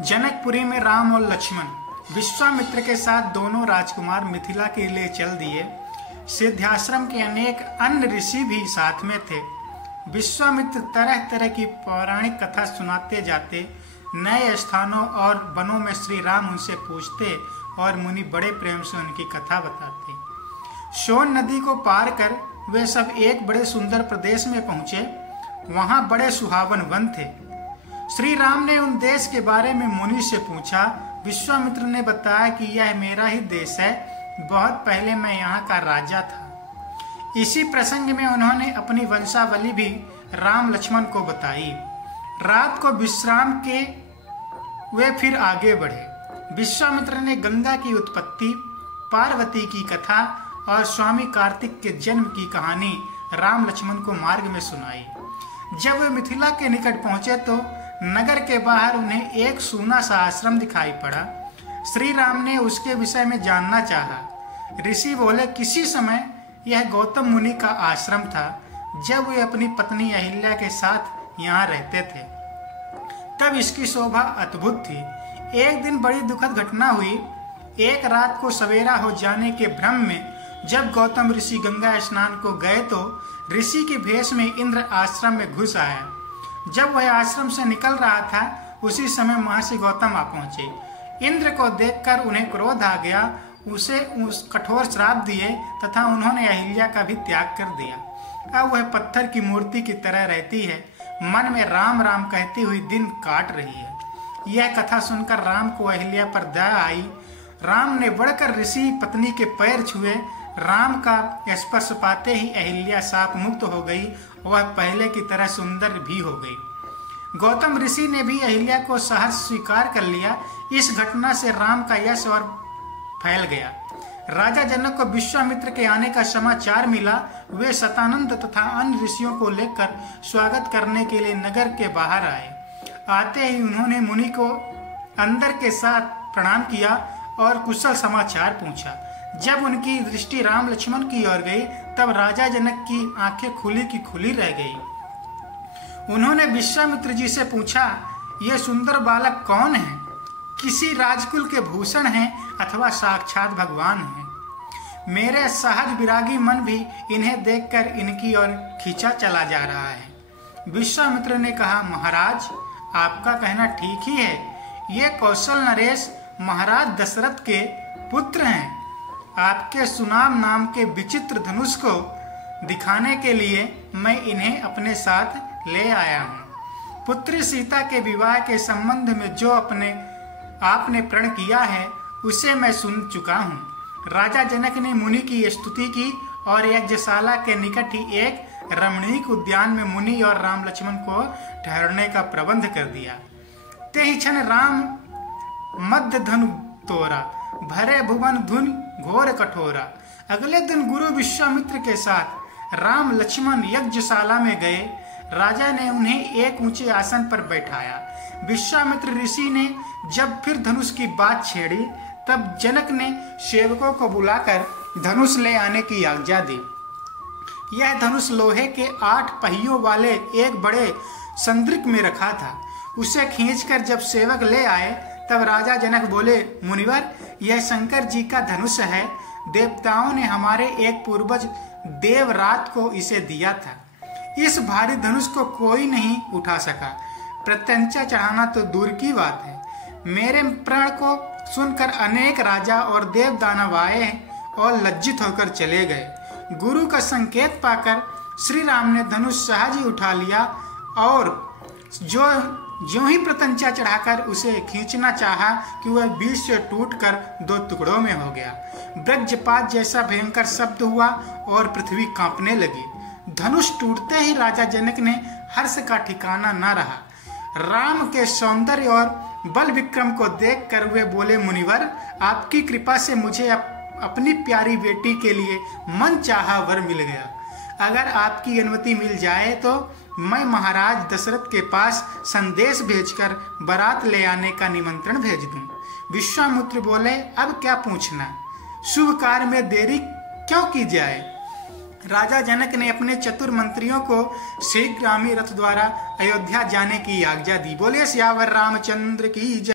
जनकपुरी में राम और लक्ष्मण विश्वामित्र के साथ दोनों राजकुमार मिथिला के लिए चल दिए। सिद्धाश्रम के अनेक अन्य ऋषि भी साथ में थे। विश्वामित्र तरह तरह की पौराणिक कथा सुनाते जाते। नए स्थानों और वनों में श्री राम उनसे पूछते और मुनि बड़े प्रेम से उनकी कथा बताते। सोन नदी को पार कर वे सब एक बड़े सुंदर प्रदेश में पहुंचे। वहां बड़े सुहावन वन थे। श्री राम ने उन देश के बारे में मुनि से पूछा। विश्वामित्र ने बताया कि यह मेरा ही देश है। बहुत पहले मैं यहाँ का राजा था। इसी प्रसंग में उन्होंने अपनी वंशावली भी राम लक्ष्मण को बताई। रात को विश्राम के वे फिर आगे बढ़े। विश्वामित्र ने गंगा की उत्पत्ति, पार्वती की कथा और स्वामी कार्तिक के जन्म की कहानी राम लक्ष्मण को मार्ग में सुनाई। जब वे मिथिला के निकट पहुंचे तो नगर के बाहर उन्हें एक सूना सा आश्रम दिखाई पड़ा। श्री राम ने उसके विषय में जानना चाहा। ऋषि बोले, किसी समय यह गौतम मुनि का आश्रम था, जब वे अपनी पत्नी अहिल्या के साथ यहाँ रहते थे। तब इसकी शोभा अद्भुत थी। एक दिन बड़ी दुखद घटना हुई। एक रात को सवेरा हो जाने के भ्रम में जब गौतम ऋषि गंगा स्नान को गए तो ऋषि के भेष में इंद्र आश्रम में घुस आया। जब वह आश्रम से निकल रहा था, उसी समय महर्षि गौतम आ पहुंचे। इंद्र को देखकर उन्हें क्रोध आ गया। उसे कठोर श्राप दिए तथा उन्होंने अहिल्या का भी त्याग कर दिया। अब वह पत्थर की मूर्ति की तरह रहती है, मन में राम राम कहती हुई दिन काट रही है। यह कथा सुनकर राम को अहिल्या पर दया आई। राम ने बढ़कर ऋषि पत्नी के पैर छुए। राम का स्पर्श पाते ही अहिल्या शाप मुक्त हो गई। वह पहले की तरह सुंदर भी हो गई। गौतम ऋषि ने भी अहिल्या को सहर्ष स्वीकार कर लिया। इस घटना से राम का यश और फैल गया। राजा जनक को विश्वामित्र के आने का समाचार मिला। वे शतानंद तथा अन्य ऋषियों को लेकर स्वागत करने के लिए नगर के बाहर आए। आते ही उन्होंने मुनि को अंदर के साथ प्रणाम किया और कुशल समाचार पूछा। जब उनकी दृष्टि राम लक्ष्मण की ओर गई, तब राजा जनक की आंखें खुली की खुली रह गई। उन्होंने विश्वामित्र जी से पूछा, यह सुंदर बालक कौन है? किसी राजकुल के भूषण हैं अथवा साक्षात भगवान हैं? मेरे सहज विरागी मन भी इन्हें देखकर इनकी ओर खींचा चला जा रहा है। विश्वामित्र ने कहा, महाराज, आपका कहना ठीक ही है। ये कौशल नरेश महाराज दशरथ के पुत्र हैं। आपके सुनाम नाम के विचित्र धनुष को दिखाने के लिए मैं इन्हें अपने साथ ले आया हूँ। पुत्री सीता के विवाह के संबंध में जो आपने प्रण किया है, उसे मैं सुन चुका हूँ। राजा जनक ने मुनि की स्तुति की और यज्ञशाला के निकट ही एक रमणीक उद्यान में मुनि और राम लक्ष्मण को ठहरने का प्रबंध कर दिया। ते ही क्षण राम मध्य धनु तोरा, भरे भुवन धुन घोर कठोरा। अगले दिन गुरु विश्वामित्र के साथ राम लक्ष्मण यज्ञशाला में गए। राजा ने उन्हें एक ऊंचे आसन पर बैठाया। विश्वामित्र ऋषि ने जब फिर धनुष की बात छेड़ी, तब जनक ने सेवकों को बुलाकर धनुष ले आने की आज्ञा दी। यह धनुष लोहे के 8 पहियों वाले एक बड़े संद्रिक में रखा था। उसे खींचकर जब सेवक ले आए, तब राजा जनक बोले, मुनिवर, यह शंकर जी का धनुष है। देवताओं ने हमारे एक पूर्वज देवरात को इसे दिया था। इस भारी धनुष को कोई नहीं उठा सका। प्रत्यंचा चढ़ाना तो दूर की बात है। मेरे प्रण को सुनकर अनेक राजा और देव दानव आए और लज्जित होकर चले गए। गुरु का संकेत पाकर श्री राम ने धनुष सहज ही उठा लिया और जो ही प्रत्यंचा चढ़ाकर उसे खींचना चाहा कि वह बीच से टूटकर 2 टुकड़ों में हो गया। वज्रपात जैसा भयंकर शब्द हुआ और पृथ्वी कांपने लगी। धनुष टूटते ही राजा जनक ने हर्ष का ठिकाना न रहा। राम के सौंदर्य और बल विक्रम को देखकर वे बोले, मुनिवर, आपकी कृपा से मुझे अपनी प्यारी बेटी के लिए मन चाहा वर मिल गया। अगर आपकी अनुमति मिल जाए तो मैं महाराज दशरथ के पास संदेश भेजकर बारात ले आने का निमंत्रण भेज दूं। विश्वामित्र बोले, अब क्या पूछना, शुभ कार्य में देरी क्यों की जाए? राजा जनक ने अपने चतुर मंत्रियों को शीघ्रगामी रथ द्वारा अयोध्या जाने की आज्ञा दी। बोले, सियावर रामचंद्र की जय।